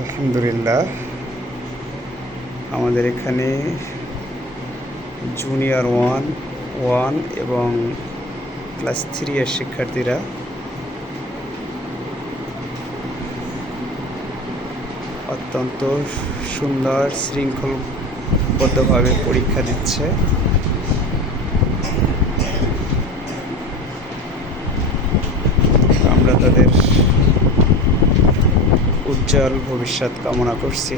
আলহামদুলিল্লাহ। আমাদের এখানে জুনিয়র ওয়ান ওয়ান এবং ক্লাস থ্রি এর শিক্ষার্থীরা অত্যন্ত সুন্দর শৃঙ্খলবদ্ধভাবে পরীক্ষা দিচ্ছে। আমরা তাদের উজ্জ্বল ভবিষ্যৎ কামনা করছি।